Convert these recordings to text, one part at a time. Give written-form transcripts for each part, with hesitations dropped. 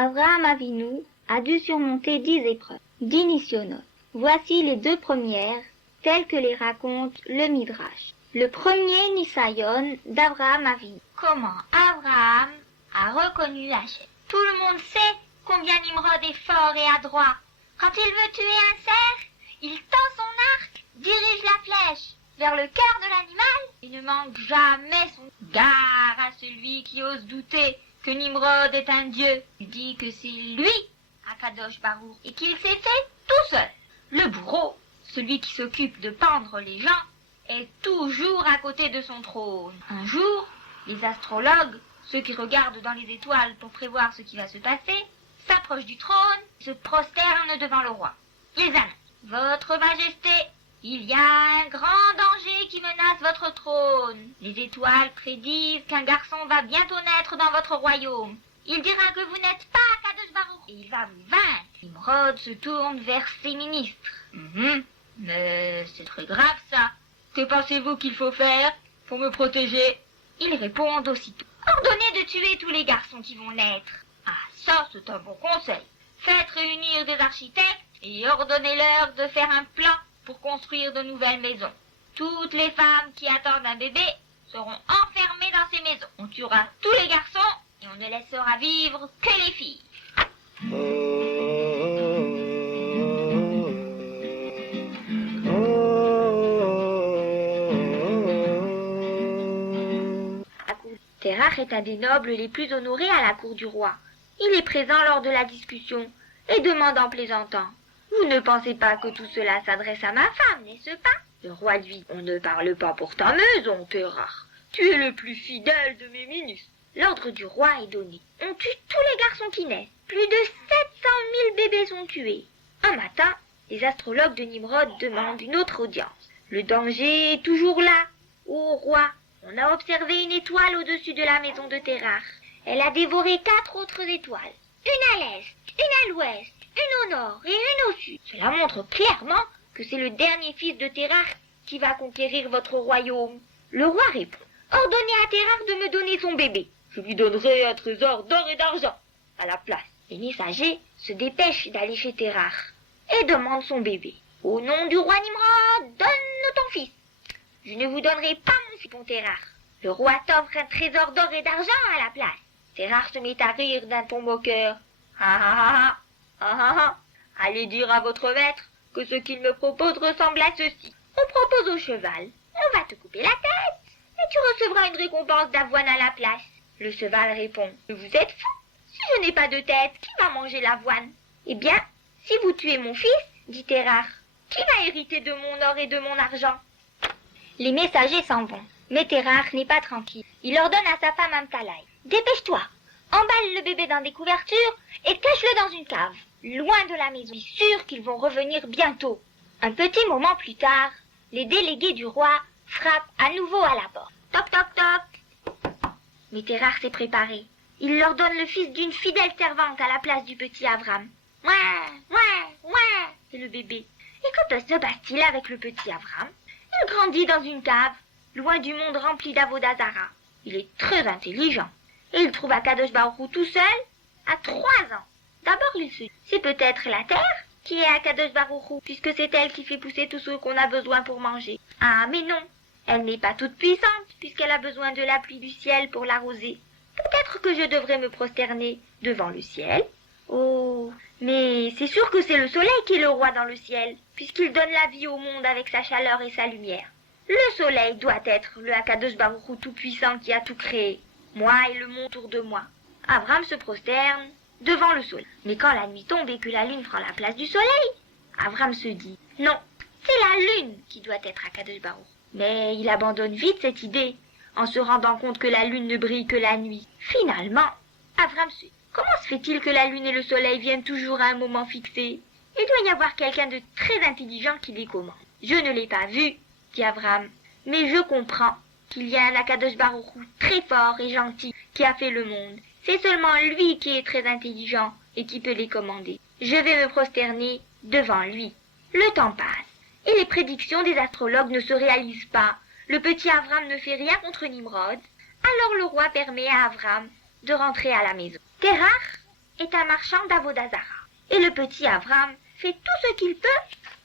Avraham Avinu a dû surmonter 10 épreuves, 10 nisyonoth. Voici les 2 premières, telles que les raconte le Midrash. Le premier Nisayon d'Avraham Avinu. Comment Avraham a reconnu Hachem. Tout le monde sait combien Nimrod est fort et adroit. Quand il veut tuer un cerf, il tend son arc, dirige la flèche vers le cœur de l'animal et ne manque jamais son gare à celui qui ose douter que Nimrod est un dieu. Il dit que c'est lui, Akadosh Baruch, et qu'il s'est fait tout seul. Le bourreau, celui qui s'occupe de pendre les gens, est toujours à côté de son trône. Un jour, les astrologues, ceux qui regardent dans les étoiles pour prévoir ce qui va se passer, s'approchent du trône, se prosternent devant le roi. Ils annoncent: Votre Majesté, il y a un grand danger qui menace votre trône. Les étoiles prédisent qu'un garçon va bientôt naître dans votre royaume. Il dira que vous n'êtes pas Kadosh Baruch et il va vous vaincre. Nimrod se tourne vers ses ministres. Mais c'est très grave ça. Que pensez-vous qu'il faut faire pour me protéger? Ils répondent aussitôt: Ordonnez de tuer tous les garçons qui vont naître. Ah, ça c'est un bon conseil. Faites réunir des architectes et ordonnez-leur de faire un plan pour construire de nouvelles maisons. Toutes les femmes qui attendent un bébé seront enfermées dans ces maisons. On tuera tous les garçons et on ne laissera vivre que les filles. Terach est un des nobles les plus honorés à la cour du roi. Il est présent lors de la discussion et demande en plaisantant: Vous ne pensez pas que tout cela s'adresse à ma femme, n'est-ce pas? Le roi lui: On ne parle pas pour ta maison, Terach. Tu es le plus fidèle de mes ministres. L'ordre du roi est donné. On tue tous les garçons qui naissent. Plus de 700 000 bébés sont tués. Un matin, les astrologues de Nimrod demandent une autre audience. Le danger est toujours là. Ô roi, on a observé une étoile au-dessus de la maison de Terach. Elle a dévoré 4 autres étoiles. Une à l'est, une à l'ouest, une au nord et une au sud. Cela montre clairement que c'est le dernier fils de Terach qui va conquérir votre royaume. Le roi répond: Ordonnez à Terach de me donner son bébé. Je lui donnerai un trésor d'or et d'argent à la place. Les messagers se dépêchent d'aller chez Terach et demandent son bébé. Au nom du roi Nimrod, donne ton fils. Je ne vous donnerai pas mon fils, répond Terach. Le roi t'offre un trésor d'or et d'argent à la place. Terach se met à rire d'un ton moqueur. Allez dire à votre maître que ce qu'il me propose ressemble à ceci. On propose au cheval, on va te couper la tête, et tu recevras une récompense d'avoine à la place. Le cheval répond: Vous êtes fou. Si je n'ai pas de tête, qui va manger l'avoine? Eh bien, si vous tuez mon fils, dit Terach, qui va hériter de mon or et de mon argent? Les messagers s'en vont, mais Terach n'est pas tranquille. Il ordonne à sa femme Amtalai: Dépêche-toi, emballe le bébé dans des couvertures et cache-le dans une cave, loin de la maison. Je suis sûr qu'ils vont revenir bientôt. Un petit moment plus tard, les délégués du roi frappent à nouveau à la porte. Toc, toc, toc. Mais Terach s'est préparé. Il leur donne le fils d'une fidèle servante à la place du petit Avram. C'est le bébé. Et quand se passe-t-il avec le petit Avram? Il grandit dans une cave, loin du monde rempli d'Avodazara. Il est très intelligent. Et il trouve Akadosh Baruch tout seul à 3 ans. D'abord il se dit: c'est peut-être la terre qui est Akadosh Baruch, puisque c'est elle qui fait pousser tout ce qu'on a besoin pour manger. Ah, mais non, elle n'est pas toute puissante, puisqu'elle a besoin de la pluie du ciel pour l'arroser. Peut-être que je devrais me prosterner devant le ciel. Oh, mais c'est sûr que c'est le soleil qui est le roi dans le ciel, puisqu'il donne la vie au monde avec sa chaleur et sa lumière. Le soleil doit être le Akadosh Baruch tout-puissant qui a tout créé, moi et le monde autour de moi. Avram se prosterne devant le soleil. Mais quand la nuit tombe et que la lune prend la place du soleil, Avram se dit: non, c'est la lune qui doit être Akadosh Baruch. Mais il abandonne vite cette idée, en se rendant compte que la lune ne brille que la nuit. Finalement, Avram se dit: comment se fait-il que la lune et le soleil viennent toujours à un moment fixé? Il doit y avoir quelqu'un de très intelligent qui les commande. Je ne l'ai pas vu, dit Avram, mais je comprends qu'il y a un Akadosh Baruch très fort et gentil qui a fait le monde. C'est seulement lui qui est très intelligent et qui peut les commander. Je vais me prosterner devant lui. Le temps passe et les prédictions des astrologues ne se réalisent pas. Le petit Avram ne fait rien contre Nimrod. Alors le roi permet à Avram de rentrer à la maison. Terach est un marchand d'Avodazara. Et le petit Avram fait tout ce qu'il peut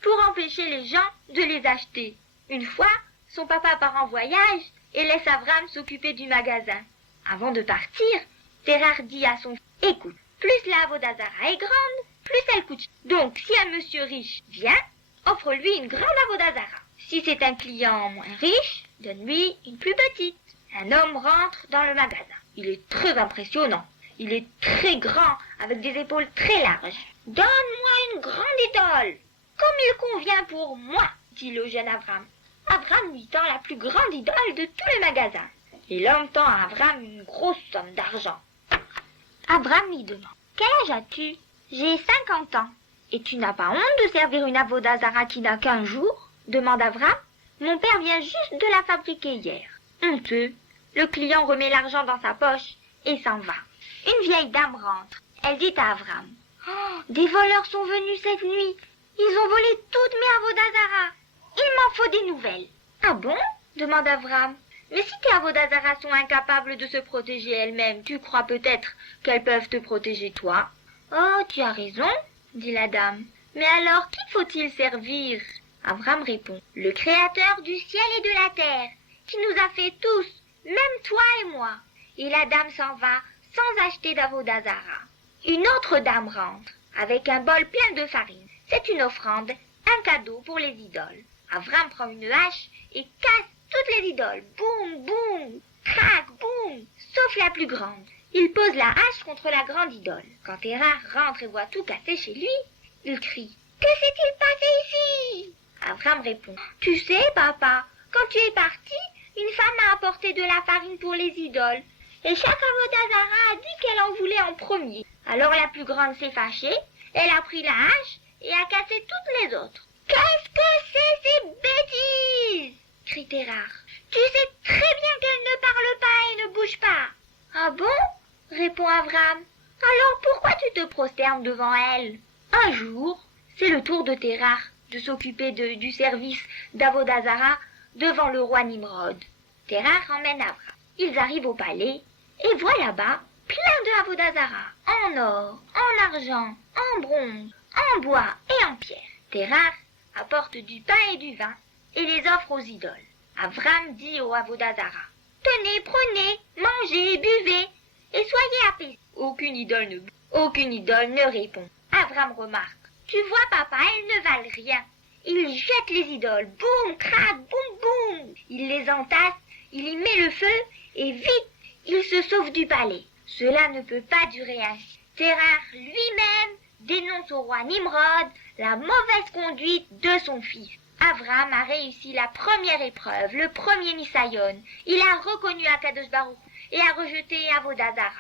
pour empêcher les gens de les acheter. Une fois, son papa part en voyage et laisse Avram s'occuper du magasin. Avant de partir, Terah dit à son fils, « Écoute, plus la Avodazara est grande, plus elle coûte. Donc, si un monsieur riche vient, offre-lui une grande Avodazara. Si c'est un client moins riche, donne-lui une plus petite. » Un homme rentre dans le magasin. Il est très impressionnant. Il est très grand, avec des épaules très larges. « Donne-moi une grande idole, comme il convient pour moi, » dit le jeune Avram. Avram lui tend la plus grande idole de tout le magasin. Et l'homme tend à Avram une grosse somme d'argent. Avram lui demande, « Quel âge as-tu ?»« J'ai 50 ans. »« Et tu n'as pas honte de servir une Avodazara qui n'a qu'1 jour ?» demande Avram. « Mon père vient juste de la fabriquer hier. » Honteux, le client remet l'argent dans sa poche et s'en va. Une vieille dame rentre. Elle dit à Avram, « Oh, des voleurs sont venus cette nuit. Ils ont volé toutes mes Avodazara. Il m'en faut des nouvelles. »« Ah bon ?» demande Avram. « Mais si tes Avodazara sont incapables de se protéger elles-mêmes, tu crois peut-être qu'elles peuvent te protéger toi ?»« Oh, tu as raison, » dit la dame. « Mais alors, qui faut-il servir ?» Avram répond, « Le Créateur du ciel et de la terre, qui nous a fait tous, même toi et moi. » Et la dame s'en va sans acheter d'Avodazara. Une autre dame rentre avec un bol plein de farine. C'est une offrande, un cadeau pour les idoles. Avram prend une hache et casse toutes les idoles. Boum, boum, crac, boum, sauf la plus grande. Il pose la hache contre la grande idole. Quand Terah rentre et voit tout cassé chez lui, il crie, « Que s'est-il passé ici ?» Avram répond, « Tu sais, papa, quand tu es parti, une femme a apporté de la farine pour les idoles. Et chaque Avodazara a dit qu'elle en voulait en premier. Alors la plus grande s'est fâchée, elle a pris la hache et a cassé toutes les autres. »« Qu'est-ce que c'est ces bêtises ?» crie Terah. « Tu sais très bien qu'elle ne parle pas et ne bouge pas. »« Ah bon ?» répond Avram. « Alors pourquoi tu te prosternes devant elle ?» Un jour, c'est le tour de Terah de s'occuper du service d'Avodazara devant le roi Nimrod. Terah emmène Avram. Ils arrivent au palais et voient là-bas plein de Avodazara, en or, en argent, en bronze, en bois et en pierre. Terah apporte du pain et du vin et les offre aux idoles. Avram dit aux Avodazara, « Tenez, prenez, mangez, buvez et soyez apaisés. » Aucune idole ne répond. Avram remarque, « Tu vois, papa, elles ne valent rien. » Il jette les idoles, boum, crac, boum, boum. Il les entasse, il y met le feu et vite, il se sauve du palais. Cela ne peut pas durer ainsi. Terah lui-même dénonce au roi Nimrod la mauvaise conduite de son fils. Avram a réussi la première épreuve, le premier Nisayon. Il a reconnu Akadosh Baruch Hu et a rejeté Avodazara.